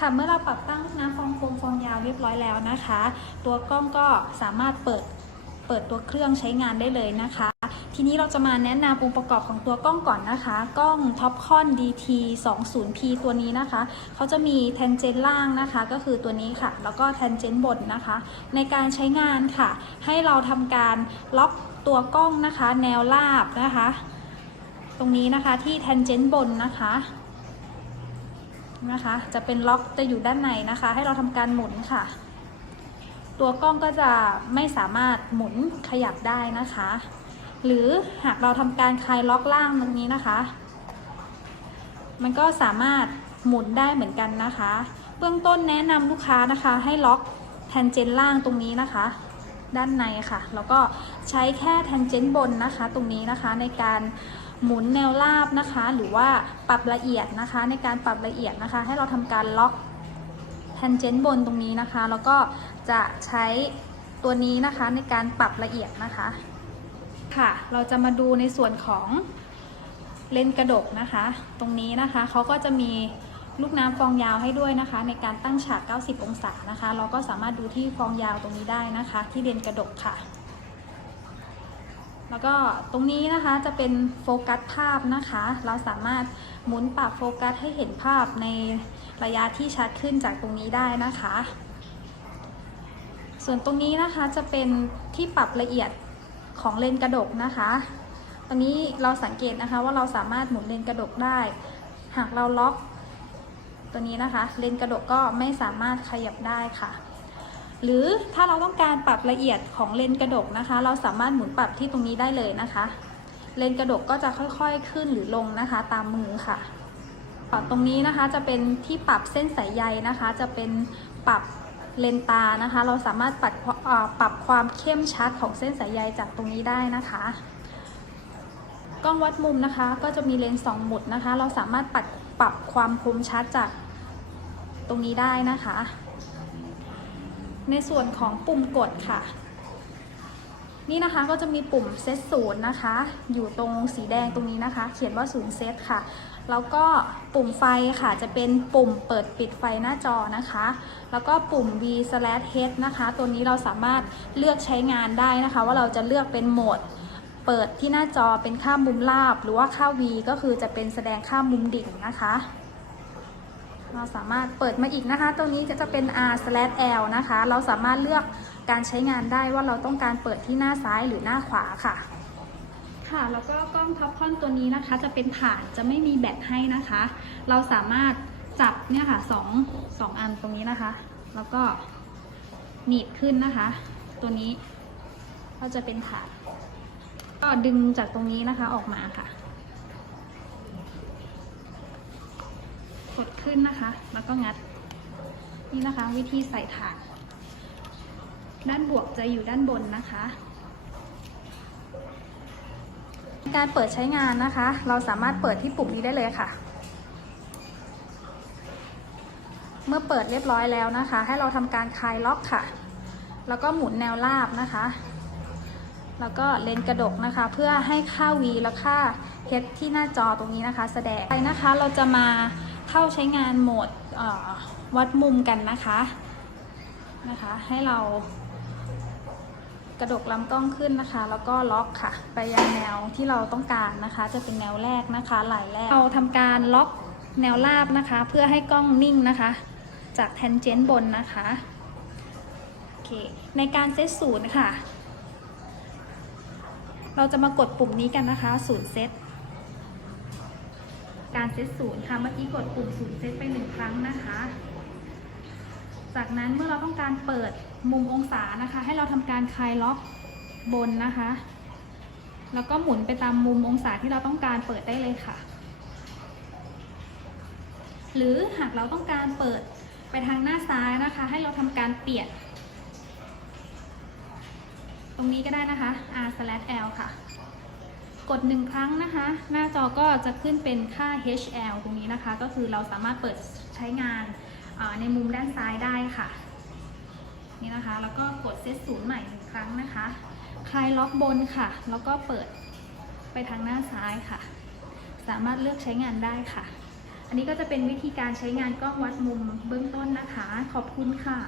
ค่ะเมื่อเราปรับตั้งน้ำฟองโฟมฟองยาวเรียบร้อยแล้วนะคะ ตัวกล้องก็สามารถเปิดเปิดตัวเครื่องใช้งานได้เลยนะคะ ทีนี้เราจะมาแนะนำองค์ประกอบของตัวกล้องก่อนนะคะ กล้อง Topcon DT 20P ตัวนี้นะคะ เขาจะมีแทนเจนล่างนะคะ ก็คือตัวนี้ค่ะ แล้วก็แทนเจนบนนะคะ ในการใช้งานค่ะ ให้เราทำการล็อกตัวกล้องนะคะ แนวราบนะคะ ตรงนี้นะคะที่แทนเจนบนนะคะ นะคะ จะเป็นล็อกจะอยู่ด้านในนะคะ ให้เราทำการหมุนค่ะ ตัวกล้องก็จะไม่สามารถหมุนขยับได้นะคะ หรือหากเราทำการคลายล็อกล่างตรงนี้นะคะ มันก็สามารถหมุนได้เหมือนกันนะคะ เบื้องต้นแนะนำลูกค้านะคะ ให้ล็อกแทนเจนล่างตรงนี้นะคะ ด้านในค่ะ แล้วก็ใช้แค่แทนเจนบนนะคะ ตรงนี้นะคะในการหมุนแนวราบนะคะ หรือว่าปรับละเอียดนะคะ ในการปรับละเอียดนะคะ ให้เราทำการล็อกแทนเจนบนตรงนี้นะคะ แล้วก็จะใช้ตัวนี้นะคะในการปรับละเอียดนะคะ ค่ะ เราจะมาดูในส่วนของเลนกระดกนะคะ ตรงนี้นะคะเขาก็จะมี ลูกน้ำฟองยาวให้ด้วยนะคะ ในการตั้งฉาก 90 องศานะคะ เราก็สามารถดูที่ฟองยาวตรงนี้ได้นะคะ ที่เลนกระดกค่ะ แล้วก็ตรงนี้นะคะจะเป็นโฟกัสภาพนะคะ เราสามารถหมุนปรับโฟกัสให้เห็นภาพในระยะที่ชัดขึ้นจากตรงนี้ได้นะคะ ส่วนตรงนี้นะคะจะเป็นที่ปรับละเอียดของเลนกระดกนะคะตรงนี้เราสังเกตนะคะว่าเราสามารถหมุนเลนกระดกได้ หากเราล็อก ตัวนี้นะคะ เลนส์กระดกก็ไม่สามารถขยับได้ค่ะ หรือถ้าเราต้องการปรับละเอียดของเลนส์กระดกนะคะ เราสามารถหมุนปรับที่ตรงนี้ได้เลยนะคะ เลนส์กระดกก็จะค่อยๆขึ้นหรือลงนะคะ ตามมือค่ะตรงนี้นะคะจะเป็นที่ปรับเส้นสายใยนะคะ จะเป็นปรับเลนตานะคะ เราสามารถปรับปรับความเข้มชัดของเส้นสายใยจากตรงนี้ได้นะคะ กล้องวัดมุมนะคะ ก็จะมีเลนส์สองหมุดนะคะ เราสามารถปรับ ปรับความคมชัดจากตรงนี้ได้นะคะ ในส่วนของปุ่มกดค่ะ นี่นะคะก็จะมีปุ่มเซตศูนย์นะคะ อยู่ตรงสีแดงตรงนี้นะคะ เขียนว่าศูนย์เซตค่ะ แล้วก็ปุ่มไฟค่ะจะเป็นปุ่มเปิดปิดไฟหน้าจอนะคะ แล้วก็ปุ่ม V slash H นะคะ ตัวนี้เราสามารถเลือกใช้งานได้นะคะ ว่าเราจะเลือกเป็นโหมด เปิดที่หน้าจอเป็นค่ามุมราบ หรือว่าค่า V ก็คือจะเป็นแสดงค่ามุมดิ่งนะคะ เราสามารถเปิดมาอีกนะคะ ตัวนี้ก็จะเป็น R slash L นะคะ เราสามารถเลือกการใช้งานได้ว่าเราต้องการเปิดที่หน้าซ้ายหรือหน้าขวาค่ะ ค่ะ แล้วก็กล้องท็อปคอนตัวนี้นะคะ จะเป็นฐานจะไม่มีแบตให้นะคะ เราสามารถจับเนี่ยค่ะสองสองอันตรงนี้นะคะ แล้วก็หนีบขึ้นนะคะ ตัวนี้ก็จะเป็นฐาน ดึงจากตรงนี้นะคะออกมาค่ะ กดขึ้นนะคะ แล้วก็งัด นี่นะคะ วิธีใส่ฐานด้านบวกจะอยู่ด้านบนนะคะการเปิดใช้งานนะคะ เราสามารถเปิดที่ปุ่มนี้ได้เลยค่ะ เมื่อเปิดเรียบร้อยแล้วนะคะ ให้เราทำการคลายล็อกค่ะ แล้วก็หมุนแนวราบนะคะ แล้วก็เลนส์กระดกนะคะ เพื่อให้ค่า V และค่า H ที่หน้าจอตรงนี้นะคะ แสดงไปนะคะ เราจะมาเข้าใช้งานโหมดวัดมุมกันนะคะนะคะ ให้เรากระดกลำกล้องขึ้นนะคะ แล้วก็ล็อกค่ะ ไปยังแนวที่เราต้องการนะคะ จะเป็นแนวแรกนะคะไหลแรกเราทำการล็อกแนวราบนะคะ เพื่อให้กล้องนิ่งนะคะ จากแทนเจนต์บนนะคะโอเคในการเซตศูนย์ค่ะ เราจะมากดปุ่มนี้กันนะคะศูนย์เซตการเซตศูนย์ค่ะ เมื่อกี้กดปุ่มศูนย์เซตไปหนึ่งครั้งนะคะ จากนั้นเมื่อเราต้องการเปิดมุมองศานะคะ ให้เราทำการคลายล็อกบนนะคะ แล้วก็หมุนไปตามมุมองศาที่เราต้องการเปิดได้เลยค่ะ หรือหากเราต้องการเปิดไปทางหน้าซ้ายนะคะ ให้เราทำการเปลี่ยน รงนี้ก็ได้นะคะ r slash l ค่ะ กดหนึ่งครั้งนะคะ หน้าจอก็จะขึ้นเป็นค่า hl ตรงนี้นะคะ ก็คือเราสามารถเปิดใช้งานในมุมด้านซ้ายได้ค่ะ นี่นะคะ แล้วก็กดเซตศูนย์ใหม่หนึ่งครั้งนะคะ คลายล็อกบนค่ะ แล้วก็เปิดไปทางหน้าซ้ายค่ะ สามารถเลือกใช้งานได้ค่ะ อันนี้ก็จะเป็นวิธีการใช้งานกล้องวัดมุมเบื้องต้นนะคะ ขอบคุณค่ะ